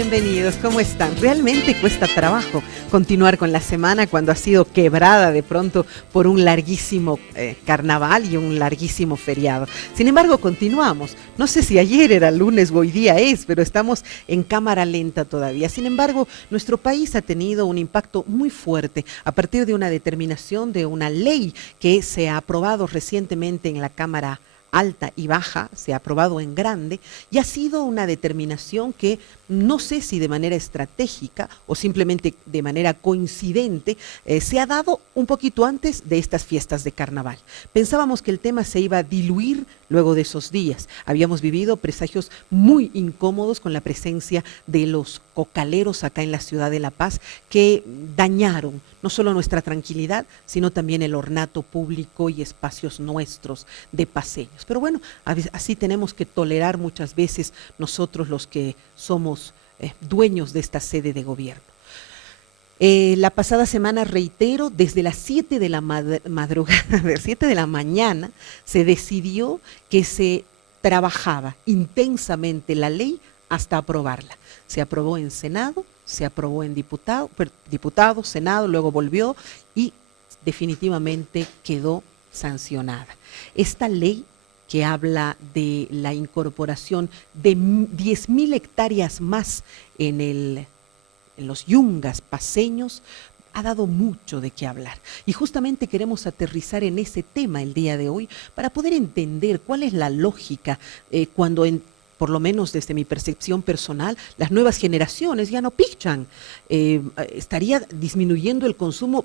bienvenidos, ¿cómo están? Realmente cuesta trabajo continuar con la semana cuando ha sido quebrada de pronto por un larguísimo carnaval y un larguísimo feriado. Sin embargo, continuamos. No sé si ayer era lunes o hoy día es, pero estamos en cámara lenta todavía. Sin embargo, nuestro país ha tenido un impacto muy fuerte a partir de una determinación de una ley que se ha aprobado recientemente en la Cámara Alta y Baja, se ha aprobado en grande, y ha sido una determinación que no sé si de manera estratégica o simplemente de manera coincidente se ha dado un poquito antes de estas fiestas de carnaval. Pensábamos que el tema se iba a diluir luego de esos días. Habíamos vivido presagios muy incómodos con la presencia de los cocaleros acá en la ciudad de La Paz que dañaron no solo nuestra tranquilidad, sino también el ornato público y espacios nuestros de paseos. Pero bueno, así tenemos que tolerar muchas veces nosotros los que somos dueños de esta sede de gobierno. La pasada semana, reitero, desde las 7 de la madrugada, de 7 de la mañana, se decidió que se trabajaba intensamente la ley hasta aprobarla. Se aprobó en Senado, se aprobó en diputado, Senado, luego volvió y definitivamente quedó sancionada. Esta ley que habla de la incorporación de 10.000 hectáreas más en los yungas paceños, ha dado mucho de qué hablar. Y justamente queremos aterrizar en ese tema el día de hoy para poder entender cuál es la lógica cuando por lo menos desde mi percepción personal, las nuevas generaciones ya no pichan. Estaría disminuyendo el consumo,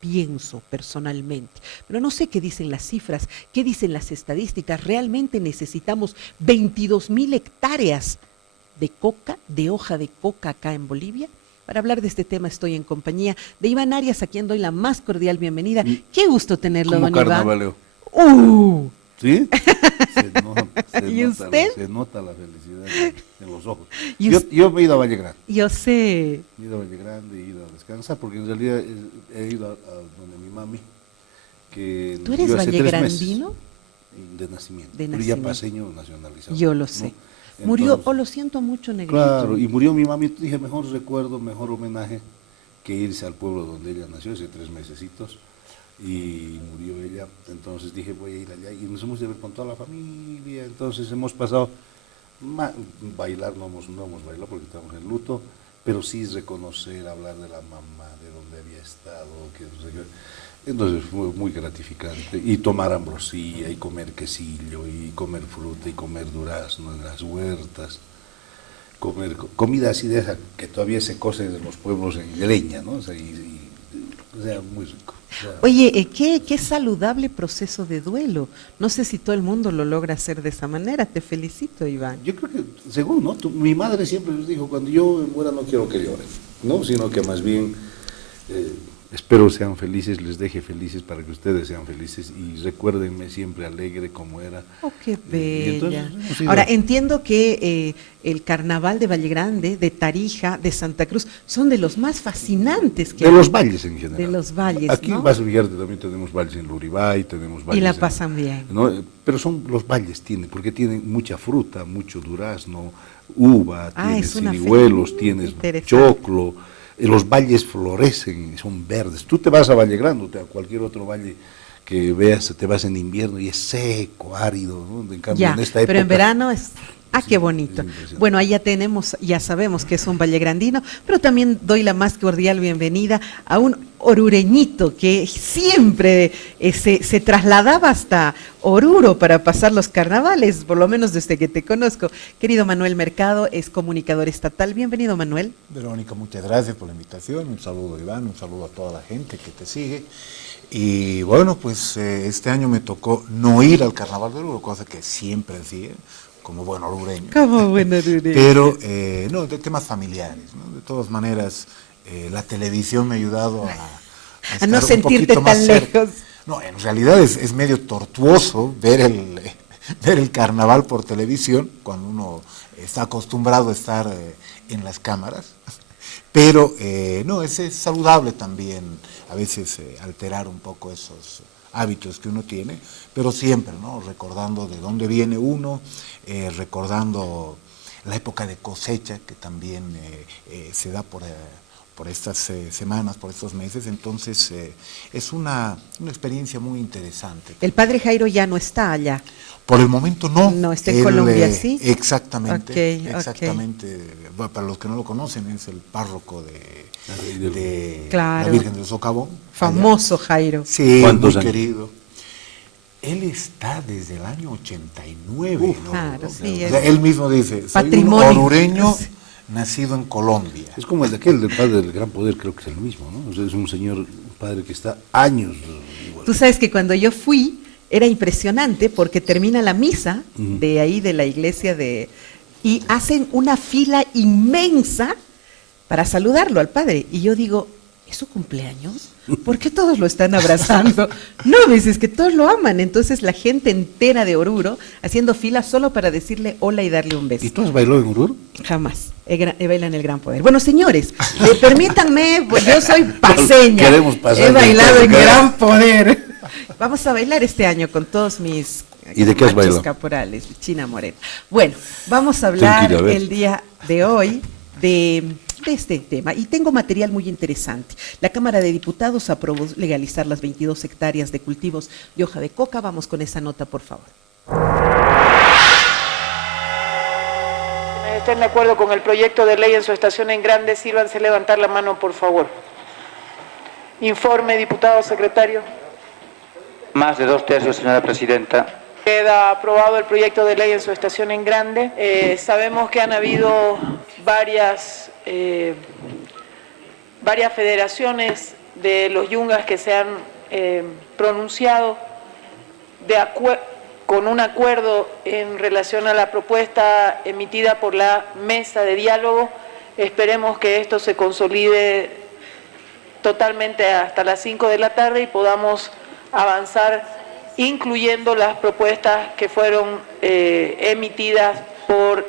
pienso personalmente, pero no sé qué dicen las cifras, qué dicen las estadísticas. Realmente necesitamos 22.000 hectáreas de coca, de hoja de coca acá en Bolivia. Para hablar de este tema estoy en compañía de Iván Arias, a quien doy la más cordial bienvenida. Qué gusto tenerlo, don Iván. ¿Sí? ¿Y usted? Se nota la felicidad en los ojos. Yo me he ido a Valle Grande. Yo sé. Me he ido a Valle Grande, he ido a descansar, porque en realidad he ido a donde mi mami. Que ¿Tú eres vallegrandino? De nacimiento. De pero ya paseño nacionalizado. Yo lo sé. ¿No? Murió, lo siento mucho, negrito. Claro, y murió mi mami. Dije, mejor recuerdo, mejor homenaje que irse al pueblo donde ella nació, hace 3 mesecitos. Y murió ella, entonces dije voy a ir allá y nos hemos de ver con toda la familia. Entonces hemos pasado, bailar no hemos bailado porque estamos en luto, pero sí reconocer, hablar de la mamá, de dónde había estado, entonces fue muy gratificante. Y tomar ambrosía, y comer quesillo, y comer fruta, y comer durazno en las huertas, comer comida así de esa que todavía se cose en los pueblos en leña, ¿no? O sea, muy rico. Oye, qué saludable proceso de duelo. No sé si todo el mundo lo logra hacer de esa manera. Te felicito, Iván. Yo creo que, según, ¿no? Mi madre siempre nos dijo, cuando yo muera no quiero que lloren, ¿no? Sino que más bien espero sean felices, les deje felices para que ustedes sean felices y recuérdenme siempre alegre como era. Oh, qué bella. Ahora, entiendo que el carnaval de Valle Grande, de Tarija, de Santa Cruz, son de los más fascinantes que hay. De los valles en general. De los valles, aquí, ¿no? En Valle Villarte también tenemos valles en Luribay, tenemos valles. Y la pasan bien. ¿No? Pero son los valles, porque tienen mucha fruta, mucho durazno, uva, tienes ciruelos, tienes choclo. Los valles florecen, son verdes. Tú te vas a Valle Grande, a cualquier otro valle que veas, te vas en invierno y es seco, árido, ¿no? En cambio, en esta época, pero en verano es... qué bonito. Bueno, ahí ya sabemos que es un vallegrandino, pero también doy la más cordial bienvenida a un orureñito que siempre se trasladaba hasta Oruro para pasar los carnavales, por lo menos desde que te conozco. Querido Manuel Mercado, es comunicador estatal. Bienvenido, Manuel. Verónica, muchas gracias por la invitación. Un saludo, Iván, un saludo a toda la gente que te sigue. Y bueno, pues este año me tocó no ir al Carnaval de Oruro, cosa que siempre hacía, como buen orureño. Como buen orureño. Pero, no, de temas familiares, ¿no? De todas maneras, la televisión me ha ayudado a no sentirte tan lejos. No, en realidad es medio tortuoso ver el carnaval por televisión, cuando uno está acostumbrado a estar en las cámaras. Pero, no, es saludable también a veces alterar un poco esos hábitos que uno tiene, pero siempre, ¿no? Recordando de dónde viene uno, recordando la época de cosecha que también se da por estas semanas, por estos meses, entonces es una experiencia muy interesante. El padre Jairo ya no está allá. Por el momento no. No, está en Colombia, ¿sí? Exactamente, exactamente. Bueno, para los que no lo conocen, es el párroco de claro. La Virgen del Socavón. Famoso allá. Jairo. Sí, ¿Cuántos muy años? querido. Él está desde el año 89. ¿No? Claro, sí. O sea, él mismo dice, soy patrimonio. un orureño Sí. nacido en Colombia. Es como el de aquel, del padre del gran poder, creo que es el mismo, ¿no? O sea, es un señor, un padre que está años. Igual. Tú sabes que cuando yo fui, era impresionante porque termina la misa de ahí, de la iglesia y hacen una fila inmensa para saludarlo al padre. Y yo digo, ¿es su cumpleaños? ¿Por qué todos lo están abrazando? No, me dices que todos lo aman. Entonces la gente entera de Oruro haciendo fila solo para decirle hola y darle un beso. ¿Y tú has bailado en Oruro? Jamás. He bailado en el Gran Poder. Bueno, señores, permítanme, pues yo soy paseña. Queremos pasar He bailado en acá. Gran Poder. Vamos a bailar este año con todos mis ¿Y de qué has machos bailado? caporales, China Morena. Bueno, vamos a hablar Tengo que ir a ver. el día de hoy de este tema y tengo material muy interesante. La Cámara de Diputados aprobó legalizar las 22 hectáreas de cultivos de hoja de coca. Vamos con esa nota, por favor. Quienes estén de acuerdo con el proyecto de ley en su estación en grande, sírvanse levantar la mano, por favor. Informe, diputado secretario. Más de 2/3, señora presidenta. Queda aprobado el proyecto de ley en su estación en grande. Sabemos que han habido varias federaciones de los yungas que se han pronunciado con un acuerdo en relación a la propuesta emitida por la mesa de diálogo. Esperemos que esto se consolide totalmente hasta las 5 de la tarde y podamos avanzar incluyendo las propuestas que fueron emitidas por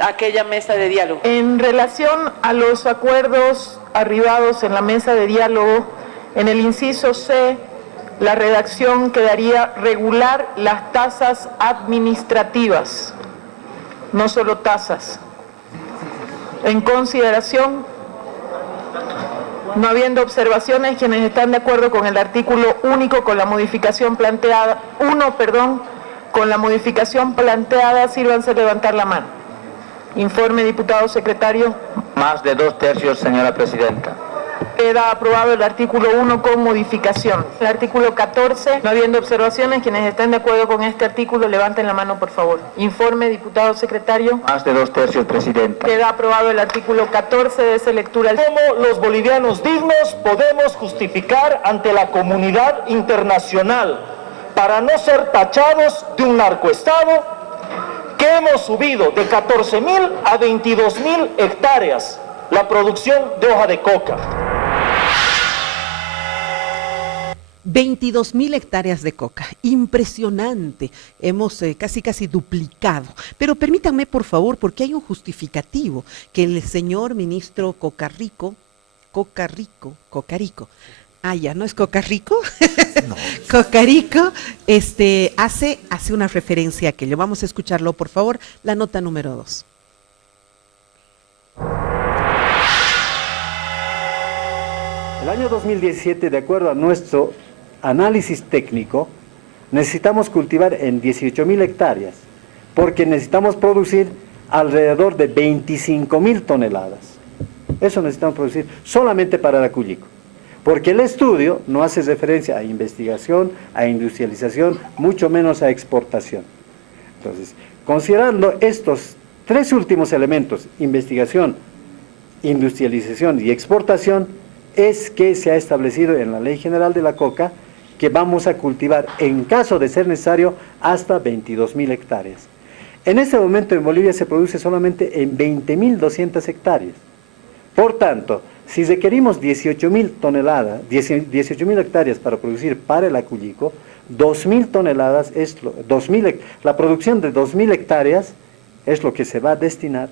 aquella mesa de diálogo. En relación a los acuerdos arribados en la mesa de diálogo, en el inciso C, la redacción quedaría regular las tasas administrativas, no solo tasas. En consideración, no habiendo observaciones, quienes están de acuerdo con el artículo único con la modificación planteada, con la modificación planteada, sírvanse levantar la mano. Informe, diputado secretario. Más de 2/3, señora presidenta. Queda aprobado el artículo 1 con modificación. El artículo 14, no habiendo observaciones, quienes están de acuerdo con este artículo, levanten la mano, por favor. Informe, diputado secretario. Más de 2/3, presidenta. Queda aprobado el artículo 14 de esa lectura. ¿Cómo los bolivianos dignos podemos justificar ante la comunidad internacional para no ser tachados de un narcoestado que hemos subido de 14.000 a 22.000 hectáreas la producción de hoja de coca? 22.000 hectáreas de coca, impresionante, hemos casi duplicado, pero permítanme por favor, porque hay un justificativo que el señor ministro Cocarico, ya, ¿no es Cocarrico? No. Cocarico, hace una referencia a aquello, vamos a escucharlo por favor, la nota número 2. El año 2017, de acuerdo a nuestro análisis técnico, necesitamos cultivar en 18.000 hectáreas, porque necesitamos producir alrededor de 25.000 toneladas. Eso necesitamos producir solamente para la Cuyico, porque el estudio no hace referencia a investigación, a industrialización, mucho menos a exportación. Entonces, considerando estos tres últimos elementos, investigación, industrialización y exportación, es que se ha establecido en la Ley General de la Coca que vamos a cultivar, en caso de ser necesario, hasta 22.000 hectáreas. En este momento en Bolivia se produce solamente en 20.200 hectáreas. Por tanto, si requerimos 18.000 toneladas, 18.000 hectáreas para producir para el Acullico, 2.000 toneladas, la producción de 2.000 hectáreas es lo que se va a destinar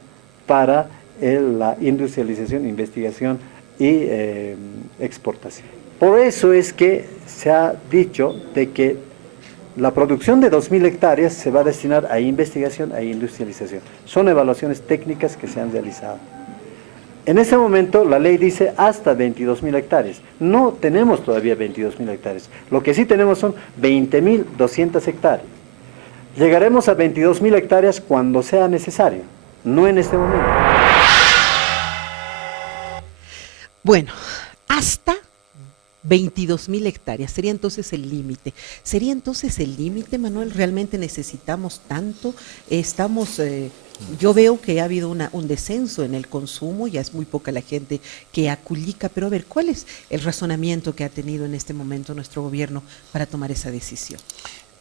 para la industrialización, investigación y exportación. Por eso es que se ha dicho de que la producción de 2.000 hectáreas se va a destinar a investigación e industrialización. Son evaluaciones técnicas que se han realizado. En este momento la ley dice hasta 22.000 hectáreas. No tenemos todavía 22.000 hectáreas. Lo que sí tenemos son 20.200 hectáreas. Llegaremos a 22.000 hectáreas cuando sea necesario, no en este momento. Bueno, hasta 22.000 hectáreas, sería entonces el límite. ¿Sería entonces el límite, Manuel? ¿Realmente necesitamos tanto? Yo veo que ha habido un descenso en el consumo, ya es muy poca la gente que aculica, pero a ver, ¿cuál es el razonamiento que ha tenido en este momento nuestro gobierno para tomar esa decisión?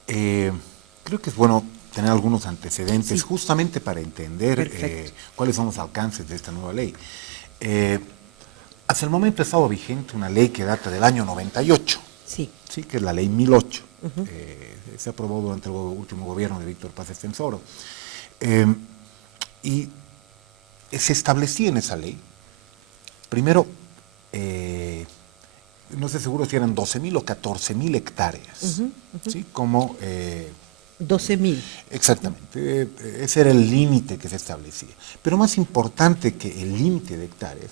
Creo que es bueno tener algunos antecedentes, Sí. justamente para entender cuáles son los alcances de esta nueva ley. Hasta el momento ha estado vigente una ley que data del año 98, Sí. ¿sí? Que es la ley 1008. Se aprobó durante el último gobierno de Víctor Paz Estenssoro. Y se establecía en esa ley, primero, no estoy seguro si eran 12.000 o 14.000 hectáreas, ¿sí? Como 12.000. exactamente, ese era el límite que se establecía. Pero más importante que el límite de hectáreas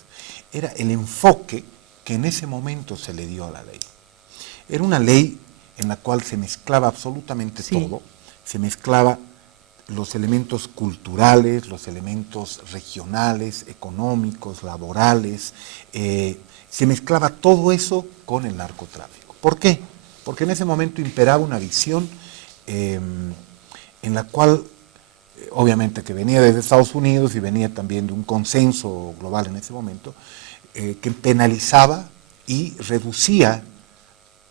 era el enfoque que en ese momento se le dio a la ley. Era una ley en la cual se mezclaba absolutamente todo, se mezclaba los elementos culturales, los elementos regionales, económicos, laborales, se mezclaba todo eso con el narcotráfico. ¿Por qué? Porque en ese momento imperaba una visión en la cual, obviamente que venía desde Estados Unidos y venía también de un consenso global en ese momento, que penalizaba y reducía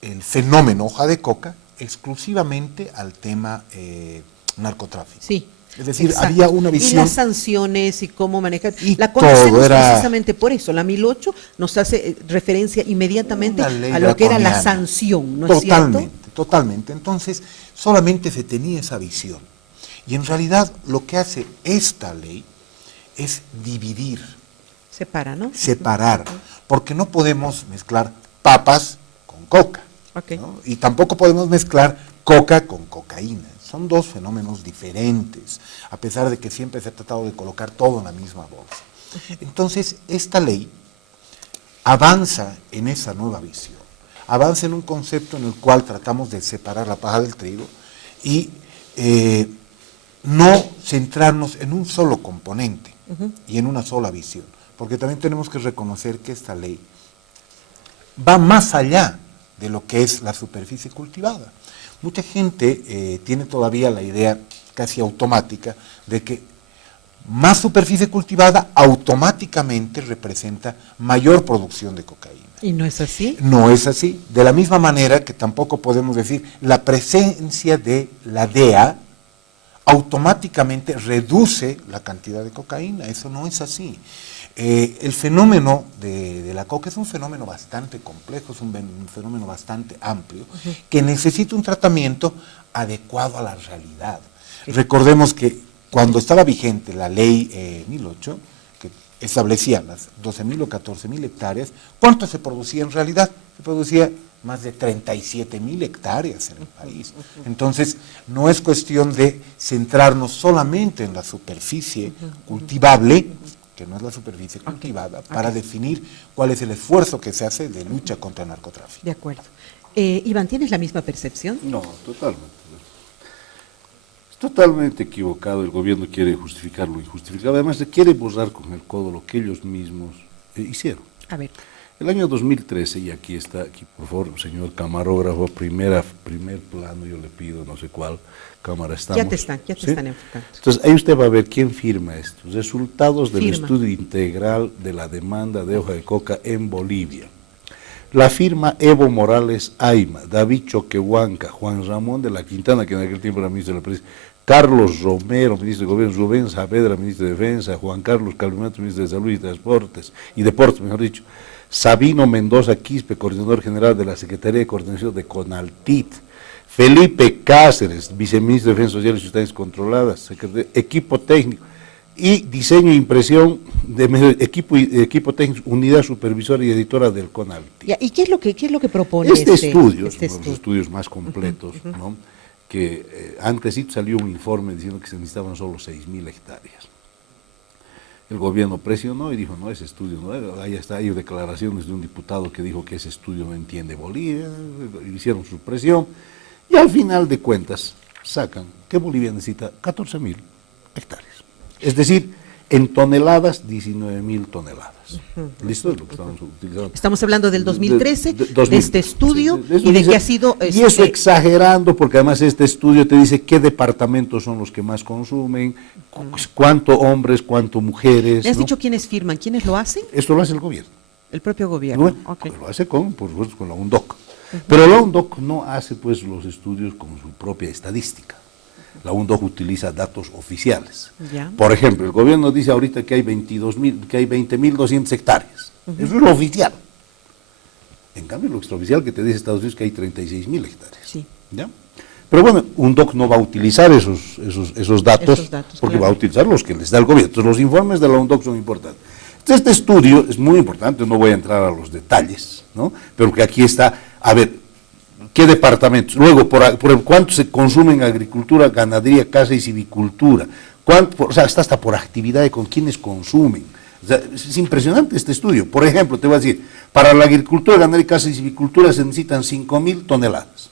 el fenómeno hoja de coca exclusivamente al tema narcotráfico. Sí. Es decir, Exacto. había una Y visión... las sanciones y cómo manejar. Y La conocemos todo era- precisamente por eso. La 1008 nos hace referencia inmediatamente Una ley a lo que era la draconiana. sanción, ¿no es Totalmente, cierto? totalmente. Entonces, solamente se tenía esa visión. Y en realidad lo que hace esta ley es dividir, Separa, ¿no? separar, porque no podemos mezclar papas con coca, Ok. ¿no? Y tampoco podemos mezclar coca con cocaína. Son dos fenómenos diferentes, a pesar de que siempre se ha tratado de colocar todo en la misma bolsa. Entonces, esta ley avanza en esa nueva visión, avanza en un concepto en el cual tratamos de separar la paja del trigo y no centrarnos en un solo componente y en una sola visión, porque también tenemos que reconocer que esta ley va más allá de lo que es la superficie cultivada. Mucha gente tiene todavía la idea casi automática de que más superficie cultivada automáticamente representa mayor producción de cocaína. ¿Y no es así? No es así. De la misma manera que tampoco podemos decir la presencia de la DEA automáticamente reduce la cantidad de cocaína. Eso no es así. El fenómeno de la coca es un fenómeno bastante complejo, es un fenómeno bastante amplio, que necesita un tratamiento adecuado a la realidad. Recordemos que cuando estaba vigente la ley 1008, que establecía las 12.000 o 14.000 hectáreas, ¿cuánto se producía en realidad? Se producía más de 37.000 hectáreas en el país. Entonces, no es cuestión de centrarnos solamente en la superficie cultivable, que no es la superficie cultivada, para definir cuál es el esfuerzo que se hace de lucha contra el narcotráfico. De acuerdo. Iván, ¿tienes la misma percepción? No, totalmente. Es totalmente equivocado. El gobierno quiere justificar lo injustificable. Además, se quiere borrar con el codo lo que ellos mismos hicieron. A ver. El año 2013, y aquí está, aquí por favor, señor camarógrafo, primer plano, yo le pido, no sé cuál cámara estamos. Ya te están enfocando. Entonces, ahí usted va a ver quién firma esto. Resultados del Firma. estudio integral de la demanda de hoja de coca en Bolivia. La firma Evo Morales Ayma, David Choquehuanca, Juan Ramón de la Quintana, que en aquel tiempo era ministro de la Presidencia, Carlos Romero, ministro de Gobierno, Rubén Saavedra, ministro de Defensa, Juan Carlos Calvimato, ministro de Salud y Deportes, mejor dicho, Sabino Mendoza Quispe, coordinador general de la Secretaría de Coordinación de CONALTIT, Felipe Cáceres, viceministro de Defensa Social y Sustancias Controladas, equipo técnico y diseño e impresión de equipo técnico, unidad supervisora y editora del CONALTIT. Ya, ¿y qué es lo que propone Este estudio, es este uno de los estudios más completos, ¿no? que antes salió un informe diciendo que se necesitaban solo 6.000 hectáreas. El gobierno presionó y dijo, no, ese estudio no era. Ahí está, hay declaraciones de un diputado que dijo que ese estudio no entiende Bolivia, hicieron su presión, y al final de cuentas sacan que Bolivia necesita 14.000 hectáreas. Es decir, en toneladas, 19.000 toneladas. ¿Listo? Es lo que estamos utilizando. Estamos hablando del 2013, de este estudio, sí, y de que ha sido... Y eso exagerando, porque además este estudio te dice qué departamentos son los que más consumen, cuánto hombres, cuánto mujeres. ¿Me has ¿no? dicho quiénes firman? ¿Quiénes lo hacen? Esto lo hace el gobierno. El propio gobierno. Bueno, Okay. lo hace por supuesto, con la UNDOC. Pero la UNDOC no hace pues los estudios con su propia estadística. La UNDOC utiliza datos oficiales. Ya. Por ejemplo, el gobierno dice ahorita que hay 20.200 hectáreas. Eso es lo oficial. En cambio, lo extraoficial que te dice Estados Unidos es que hay 36.000 hectáreas. Sí. ¿Ya? Pero bueno, UNDOC no va a utilizar esos datos, porque claro, va a utilizar los que les da el gobierno. Entonces, los informes de la UNDOC son importantes. Entonces, este estudio es muy importante, no voy a entrar a los detalles, ¿no? Pero que aquí está, a ver, ¿qué departamentos? Luego, por cuánto se consume en agricultura, ganadería, caza y silvicultura. O sea, está hasta por actividad con quienes consumen. O sea, es impresionante este estudio. Por ejemplo, te voy a decir, para la agricultura, ganadería, caza y silvicultura se necesitan 5.000 toneladas.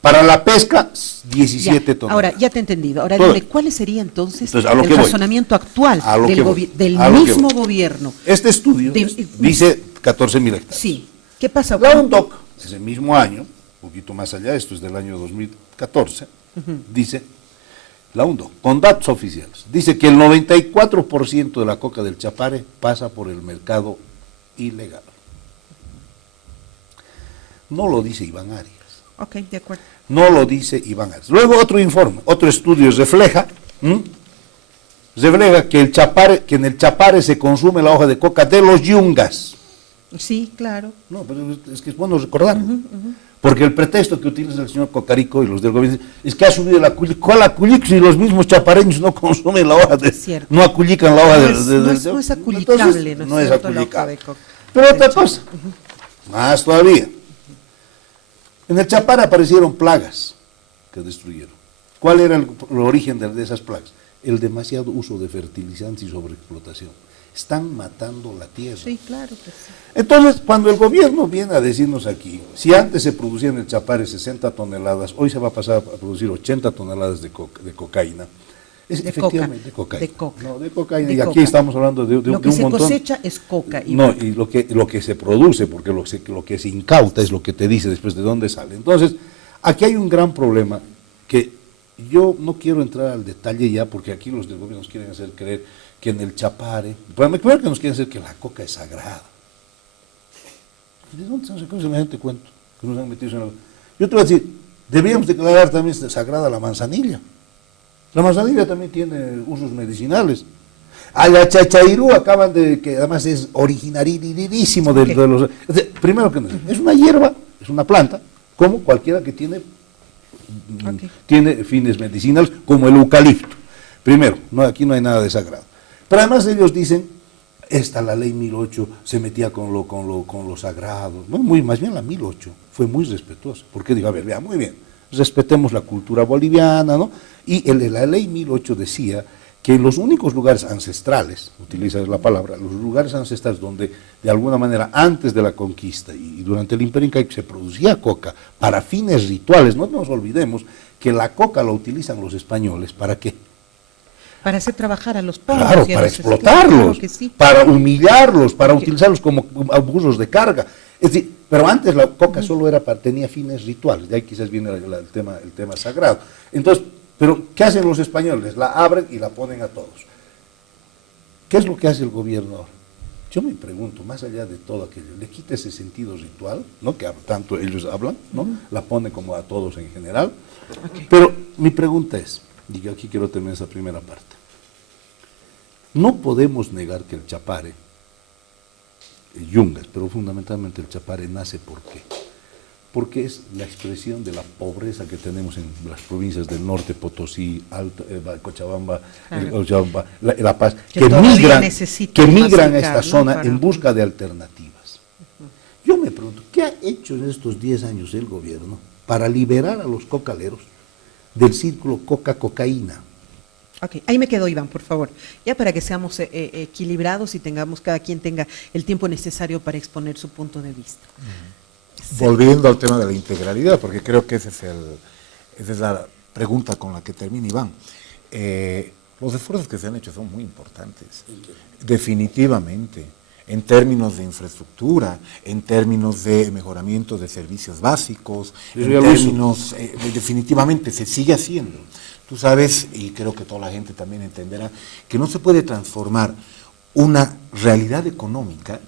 Para la pesca, 17 toneladas. Ahora, ya te he entendido. Ahora Todo. dime, ¿cuál sería entonces a lo el que voy. razonamiento actual A lo que del, voy. del A lo que mismo voy. gobierno? Este estudio dice 14.000 hectáreas. Sí. ¿Qué pasa? La UNDOC, ese mismo año, un poquito más allá, esto es del año 2014, dice, la UNDOC, con datos oficiales, dice que el 94% de la coca del Chapare pasa por el mercado ilegal. No lo dice Iván Arias. Ok, de acuerdo. No lo dice Iván Arias. Luego otro informe, otro estudio refleja que en el Chapare se consume la hoja de coca de los yungas. Sí, claro. No, pero es que es bueno recordarlo. Porque el pretexto que utiliza el señor Cocarico y los del gobierno es que ha subido la culic. ¿Cuál aculic si los mismos chapareños no consumen la hoja de... Cierto. No aculican la hoja No es aculicable, no es cierto, la hoja aculicable. de coca. Pero otra cosa, más todavía. En el Chapare aparecieron plagas que destruyeron. ¿Cuál era el origen de esas plagas? El demasiado uso de fertilizantes y sobreexplotación. Están matando la tierra. Sí, claro que sí. Entonces, cuando el gobierno viene a decirnos aquí, si antes se producía en el Chapare 60 toneladas, hoy se va a pasar a producir 80 toneladas de cocaína. Es efectivamente cocaína. De coca. No, de cocaína. De y aquí coca. estamos hablando de Lo que un se montón. cosecha es coca. No, y lo que se produce, porque lo que se incauta es lo que te dice después de dónde sale. Entonces, aquí hay un gran problema que yo no quiero entrar al detalle ya, porque aquí los del gobierno nos quieren hacer creer que en el Chapare, primero que nos quieren hacer que la coca es sagrada. ¿De dónde se saca semejante cuento? Que nos han metido en la... Yo te voy a decir, deberíamos declarar también sagrada la manzanilla. La manzanilla también tiene usos medicinales. A la chachairú acaban de, que además es originarísimo de los... Primero que nada, es una hierba, es una planta, como cualquiera que tiene fines medicinales, como el eucalipto. Primero, aquí no hay nada de sagrado. Pero además ellos dicen, la ley 1008 se metía con lo sagrado. No, más bien la 1008 fue muy respetuosa, porque dijo, a ver, vea, muy bien, respetemos la cultura boliviana, ¿no? Y la ley 1008 decía que en los únicos lugares ancestrales, utiliza la palabra, los lugares ancestrales donde de alguna manera antes de la conquista y durante el Imperio Incaico se producía coca para fines rituales, no nos olvidemos que la coca la utilizan los españoles, ¿para qué? Para hacer trabajar a los pobres. Claro, para explotarlos, claro que sí. para humillarlos, para utilizarlos como abusos de carga. Es decir, pero antes la coca solo tenía fines rituales, de ahí quizás viene el tema sagrado. Entonces, pero ¿qué hacen los españoles? La abren y la ponen a todos. ¿Qué es lo que hace el gobierno ahora? Yo me pregunto, más allá de todo aquello, ¿le quita ese sentido ritual, ¿no? Que tanto ellos hablan, ¿no? La pone como a todos en general. Okay. Pero mi pregunta es, y yo aquí quiero terminar esa primera parte, no podemos negar que el Chapare, Yungas, pero fundamentalmente el Chapare nace ¿por qué? Porque es la expresión de la pobreza que tenemos en las provincias del norte, Potosí, Cochabamba, claro. La Paz, Que que migran a esta ¿no? zona en busca de alternativas. Yo me pregunto, ¿qué ha hecho en estos 10 años el gobierno para liberar a los cocaleros del círculo coca-cocaína. Ok, ahí me quedo, Iván, por favor. Ya para que seamos equilibrados y cada quien tenga el tiempo necesario para exponer su punto de vista. Volviendo al tema de la integralidad, porque creo que esa es la pregunta con la que termina Iván. Los esfuerzos que se han hecho son muy importantes, definitivamente, en términos de infraestructura, en términos de mejoramiento de servicios básicos, en términos, definitivamente se sigue haciendo. Tú sabes, y creo que toda la gente también entenderá, que no se puede transformar una realidad económica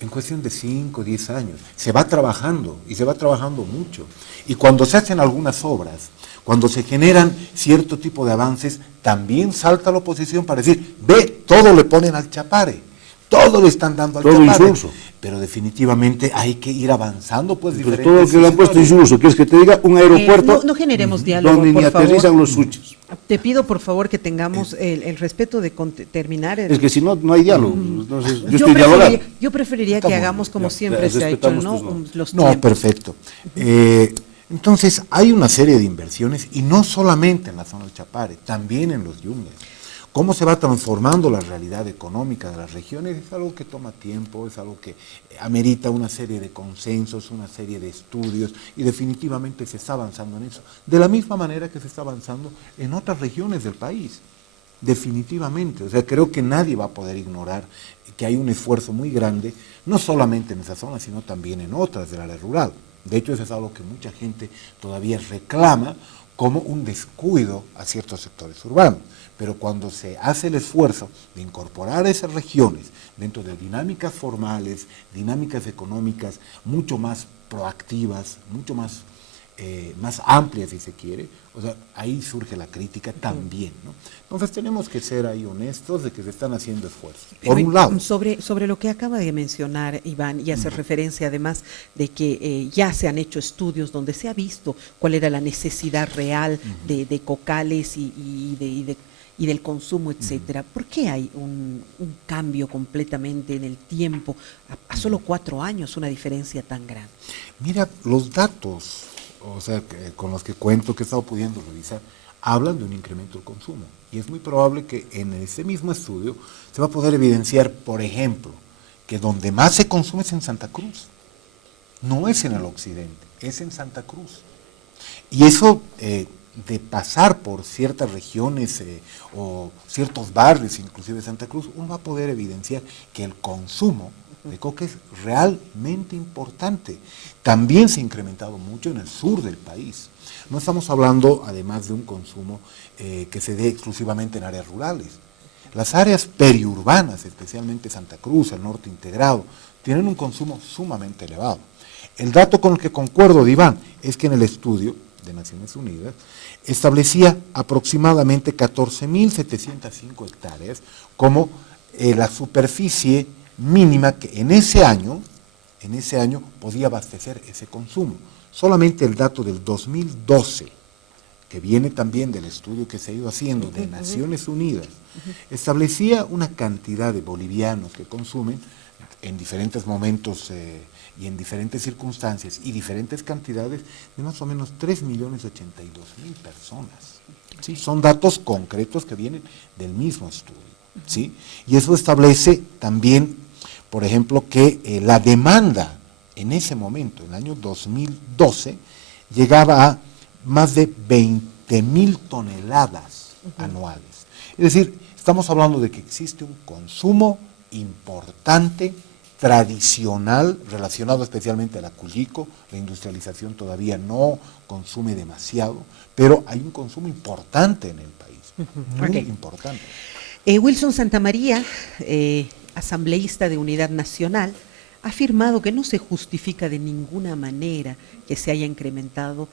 en cuestión de 5 o 10 años. Se va trabajando, y se va trabajando mucho. Y cuando se hacen algunas obras, cuando se generan cierto tipo de avances, también salta la oposición para decir, ve, todo le ponen al chapare, todo le están dando al todo chapare. Insulso. Pero definitivamente hay que ir avanzando, pues, Pero diferentes todo lo que le han puesto insulso, ¿quieres que te diga? Un aeropuerto No generemos diálogo, donde ni por favor. aterrizan los suches. Te pido, por favor, que tengamos el respeto de terminar. Es que si no, no hay diálogo. Entonces, yo estoy dialogando. Yo preferiría que hagamos como siempre se ha hecho, ¿no? Los No, tiempos. perfecto. Entonces, hay una serie de inversiones, y no solamente en la zona del Chapare, también en los yungas. Cómo se va transformando la realidad económica de las regiones es algo que toma tiempo, es algo que amerita una serie de consensos, una serie de estudios, y definitivamente se está avanzando en eso. De la misma manera que se está avanzando en otras regiones del país, definitivamente. O sea, creo que nadie va a poder ignorar que hay un esfuerzo muy grande, no solamente en esa zona, sino también en otras del área rural. De hecho, eso es algo que mucha gente todavía reclama como un descuido a ciertos sectores urbanos. Pero cuando se hace el esfuerzo de incorporar esas regiones dentro de dinámicas formales, dinámicas económicas mucho más proactivas, mucho más amplias, si se quiere, o sea, ahí surge la crítica también, ¿no? Entonces tenemos que ser ahí honestos de que se están haciendo esfuerzos, por un lado. Sobre lo que acaba de mencionar Iván, y hace referencia además de que ya se han hecho estudios donde se ha visto cuál era la necesidad real de cocales y del consumo, etcétera. ¿Por qué hay un cambio completamente en el tiempo, a solo 4 años, una diferencia tan grande? Mira, los datos, o sea, con los que cuento, que he estado pudiendo revisar, hablan de un incremento del consumo. Y es muy probable que en ese mismo estudio se va a poder evidenciar, por ejemplo, que donde más se consume es en Santa Cruz. No es en el occidente, es en Santa Cruz. Y eso, de pasar por ciertas regiones o ciertos barrios, inclusive Santa Cruz, uno va a poder evidenciar que el consumo de coca es realmente importante. También se ha incrementado mucho en el sur del país. No estamos hablando, además, de un consumo que se dé exclusivamente en áreas rurales. Las áreas periurbanas, especialmente Santa Cruz, el norte integrado, tienen un consumo sumamente elevado. El dato con el que concuerdo, Iván, es que en el estudio de Naciones Unidas establecía aproximadamente 14.705 hectáreas como la superficie mínima que en ese año podía abastecer ese consumo. Solamente el dato del 2012, que viene también del estudio que se ha ido haciendo de Naciones Unidas, establecía una cantidad de bolivianos que consumen en diferentes momentos y en diferentes circunstancias y diferentes cantidades de más o menos 3.082.000 personas. ¿Sí? Son datos concretos que vienen del mismo estudio. ¿Sí? Y eso establece también, por ejemplo, que la demanda en ese momento, en el año 2012, llegaba a más de 20.000 toneladas anuales. Es decir, estamos hablando de que existe un consumo importante, tradicional, relacionado especialmente a la Cuyico. La industrialización todavía no consume demasiado, pero hay un consumo importante en el país, muy importante. Wilson Santamaría, asambleísta de Unidad Nacional, ha afirmado que no se justifica de ninguna manera que se haya incrementado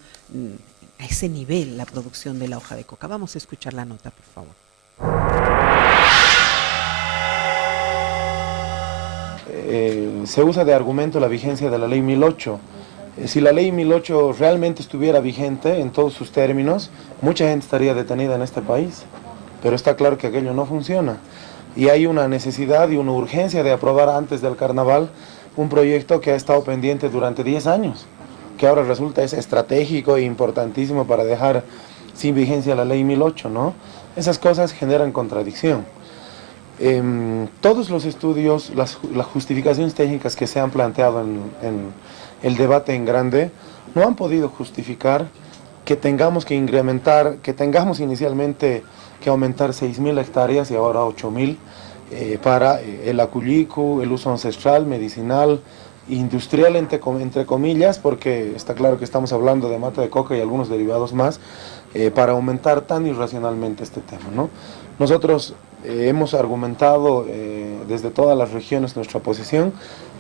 a ese nivel la producción de la hoja de coca. Vamos a escuchar la nota, por favor. Se usa de argumento la vigencia de la ley 1008. Si la ley 1008 realmente estuviera vigente en todos sus términos, mucha gente estaría detenida en este país. Pero está claro que aquello no funciona. Y hay una necesidad y una urgencia de aprobar antes del carnaval un proyecto que ha estado pendiente durante 10 años. que ahora resulta es estratégico e importantísimo para dejar sin vigencia la ley 1008, ¿no? Esas cosas generan contradicción. Todos los estudios, las justificaciones técnicas que se han planteado en el debate en grande, no han podido justificar que tengamos que incrementar, que tengamos inicialmente que aumentar 6.000 hectáreas y ahora 8.000 para el acullicu, el uso ancestral, medicinal, industrial entre comillas, porque está claro que estamos hablando de mata de coca y algunos derivados más, para aumentar tan irracionalmente este tema, ¿no? Nosotros hemos argumentado desde todas las regiones nuestra posición,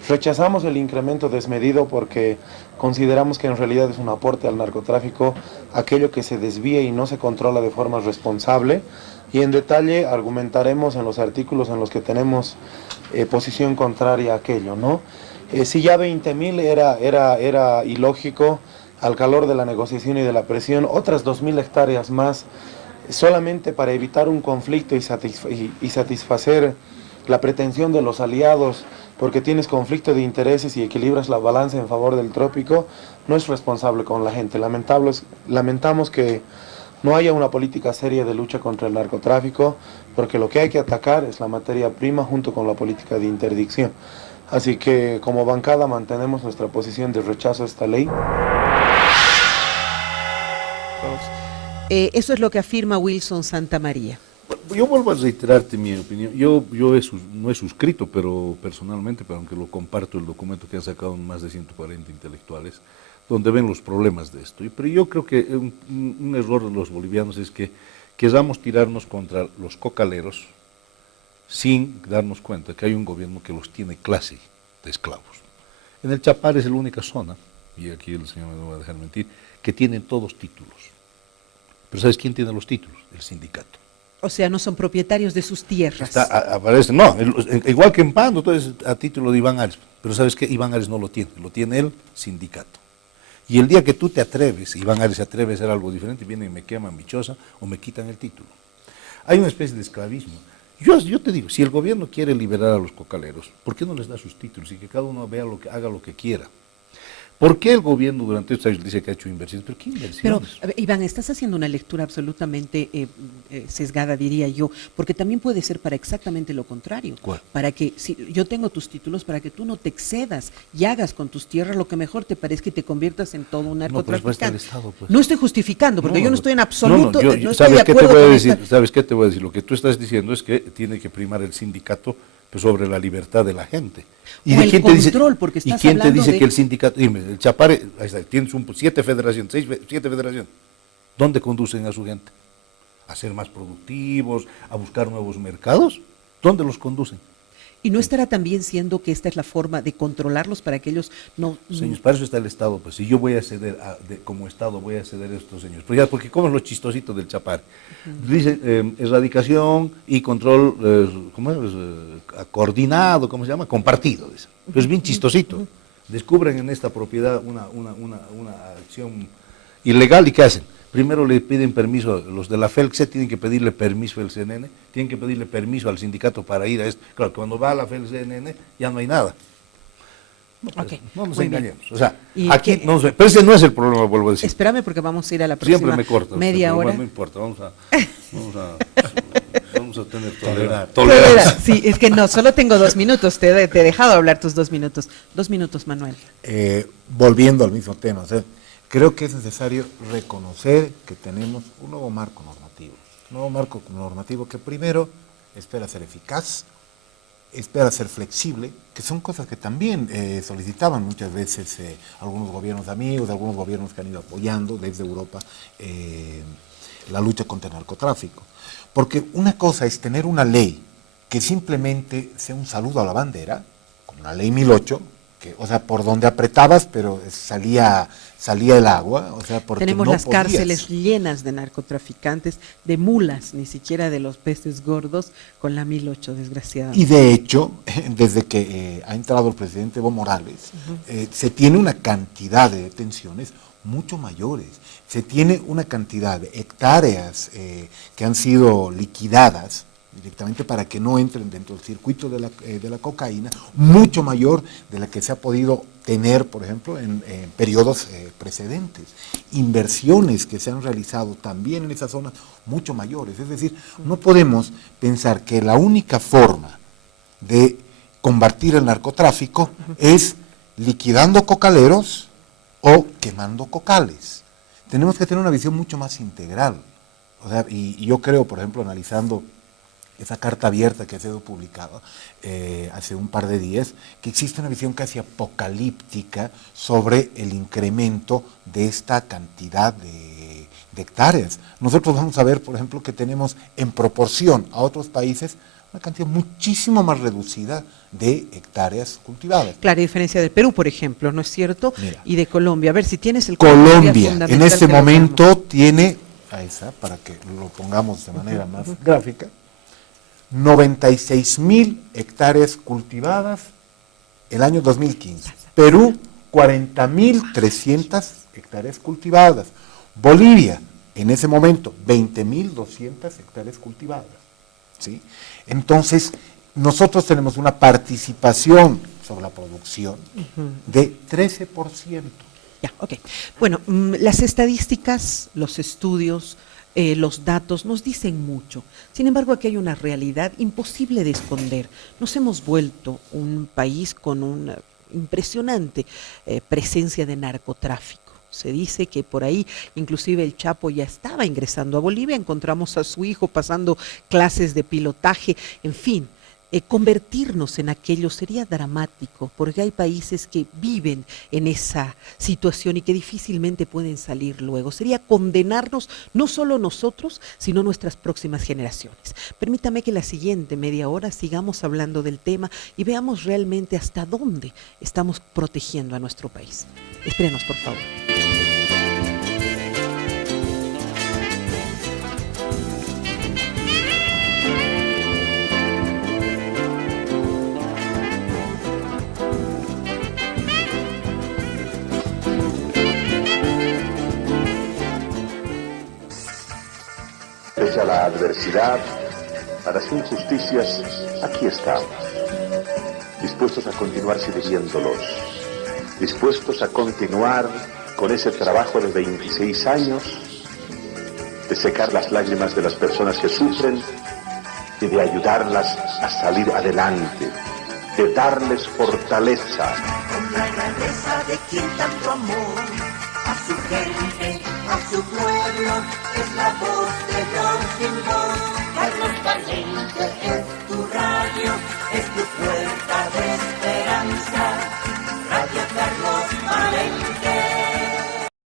rechazamos el incremento desmedido porque consideramos que en realidad es un aporte al narcotráfico aquello que se desvía y no se controla de forma responsable, y en detalle argumentaremos en los artículos en los que tenemos posición contraria a aquello, ¿no? Si ya 20.000 era ilógico, al calor de la negociación y de la presión, otras 2.000 hectáreas más, solamente para evitar un conflicto y satisfacer la pretensión de los aliados, porque tienes conflicto de intereses y equilibras la balanza en favor del trópico, no es responsable con la gente. Lamentamos que no haya una política seria de lucha contra el narcotráfico, porque lo que hay que atacar es la materia prima junto con la política de interdicción. Así que como bancada mantenemos nuestra posición de rechazo a esta ley. Eso es lo que afirma Wilson Santamaría. Yo vuelvo a reiterarte mi opinión. Yo no he suscrito, pero personalmente, pero aunque lo comparto, el documento que han sacado más de 140 intelectuales, donde ven los problemas de esto. Pero yo creo que un error de los bolivianos es que queramos tirarnos contra los cocaleros sin darnos cuenta que hay un gobierno que los tiene clase de esclavos. En el Chapare es la única zona, y aquí el señor me no va a dejar mentir, que tienen todos títulos. Pero ¿sabes quién tiene los títulos? El sindicato. O sea, no son propietarios de sus tierras. Aparece, no, igual que en Pando, entonces a título de Iván Ares. Pero ¿sabes qué? Iván Ares no lo tiene el sindicato. Y el día que tú te atreves, Iván Ares se atreve a hacer algo diferente, vienen y me queman bichosa o me quitan el título. Hay una especie de esclavismo. Yo te digo, si el gobierno quiere liberar a los cocaleros, ¿por qué no les da sus títulos y que cada uno haga lo que quiera? ¿Por qué el gobierno durante estos años dice que ha hecho inversiones? ¿Pero qué inversiones? Pero, Iván, estás haciendo una lectura absolutamente sesgada, diría yo, porque también puede ser para exactamente lo contrario. ¿Cuál? Para que, si yo tengo tus títulos, para que tú no te excedas y hagas con tus tierras lo que mejor te parezca y te conviertas en todo un narcotraficante. No, Estado, pues. No estoy justificando, porque yo no estoy en absoluto, no estoy ¿sabes de qué acuerdo te voy a con decir? esta... ¿Sabes qué te voy a decir? Lo que tú estás diciendo es que tiene que primar el sindicato sobre la libertad de la gente. ¿Y de quién te dice, porque estás ¿y quién te dice de... que el sindicato, dime, el Chapare, ahí está, tienes 7 federaciones, 7 federaciones, ¿dónde conducen a su gente? ¿A ser más productivos, a buscar nuevos mercados? ¿Dónde los conducen? ¿Y no estará también siendo que esta es la forma de controlarlos para que ellos no... Señores, para eso está el Estado, pues si yo voy a ceder, como Estado voy a ceder a estos señores, pues ya, porque ¿cómo es lo chistosito del Chapare? Dice erradicación y control, ¿cómo es? Coordinado, ¿cómo se llama? Compartido, dice. Pero es bien chistosito. Descubren en esta propiedad una acción ilegal y ¿qué hacen? Primero le piden permiso, los de la FELCE tienen que pedirle permiso al CNN, tienen que pedirle permiso al sindicato para ir a esto. Claro, cuando va a la FELCE ya no hay nada. No, pues, okay. No nos engañemos. O sea, aquí no nos, pero ese no es el problema, vuelvo a decir. Espérame porque vamos a ir a la próxima Siempre me corta media hora. Bueno, no importa, vamos a tener tolerancia. Sí, es que no, solo tengo 2 minutos, te he dejado hablar tus 2 minutos. 2 minutos, Manuel. Volviendo al mismo tema, o sea, creo que es necesario reconocer que tenemos un nuevo marco normativo que primero espera ser eficaz, espera ser flexible, que son cosas que también solicitaban muchas veces algunos gobiernos amigos, algunos gobiernos que han ido apoyando desde Europa la lucha contra el narcotráfico. Porque una cosa es tener una ley que simplemente sea un saludo a la bandera, como la ley 1008, o sea, por donde apretabas, pero salía el agua, o sea, porque tenemos no las podías. Cárceles llenas de narcotraficantes, de mulas, ni siquiera de los peces gordos, con la 1008, desgraciadamente. Y de hecho, desde que ha entrado el presidente Evo Morales, se tiene una cantidad de detenciones mucho mayores, se tiene una cantidad de hectáreas que han sido liquidadas directamente para que no entren dentro del circuito de la cocaína, mucho mayor de la que se ha podido tener, por ejemplo, en periodos precedentes. Inversiones que se han realizado también en esas zonas mucho mayores. Es decir, no podemos pensar que la única forma de combatir el narcotráfico es liquidando cocaleros o quemando cocales. Tenemos que tener una visión mucho más integral. O sea, y yo creo, por ejemplo, analizando esa carta abierta que ha sido publicada hace un par de días, que existe una visión casi apocalíptica sobre el incremento de esta cantidad de hectáreas. Nosotros vamos a ver, por ejemplo, que tenemos en proporción a otros países una cantidad muchísimo más reducida de hectáreas cultivadas. Clara diferencia del Perú, por ejemplo, ¿no es cierto? Mira, y de Colombia. A ver si tienes el Colombia en este momento tiene, a esa, para que lo pongamos de manera más gráfica, 96.000 hectáreas cultivadas el año 2015. Perú, 40.300 hectáreas cultivadas. Bolivia, en ese momento, 20.200 hectáreas cultivadas. ¿Sí? Entonces, nosotros tenemos una participación sobre la producción de 13%. Ya, ok. Bueno, las estadísticas, los estudios, los datos nos dicen mucho. Sin embargo, aquí hay una realidad imposible de esconder. Nos hemos vuelto un país con una impresionante presencia de narcotráfico. Se dice que por ahí, inclusive el Chapo ya estaba ingresando a Bolivia, encontramos a su hijo pasando clases de pilotaje, en fin. Convertirnos en aquello sería dramático, porque hay países que viven en esa situación y que difícilmente pueden salir luego. Sería condenarnos no solo nosotros, sino nuestras próximas generaciones. Permítame que la siguiente media hora sigamos hablando del tema y veamos realmente hasta dónde estamos protegiendo a nuestro país. Espérenos, por favor. Pese a la adversidad, a las injusticias, aquí estamos, dispuestos a continuar sirviéndolos, dispuestos a continuar con ese trabajo de 26 años, de secar las lágrimas de las personas que sufren y de ayudarlas a salir adelante, de darles fortaleza. Con la grandeza de quien tanto amor a su gente, a su pueblo, es la voz de Jorge Simón.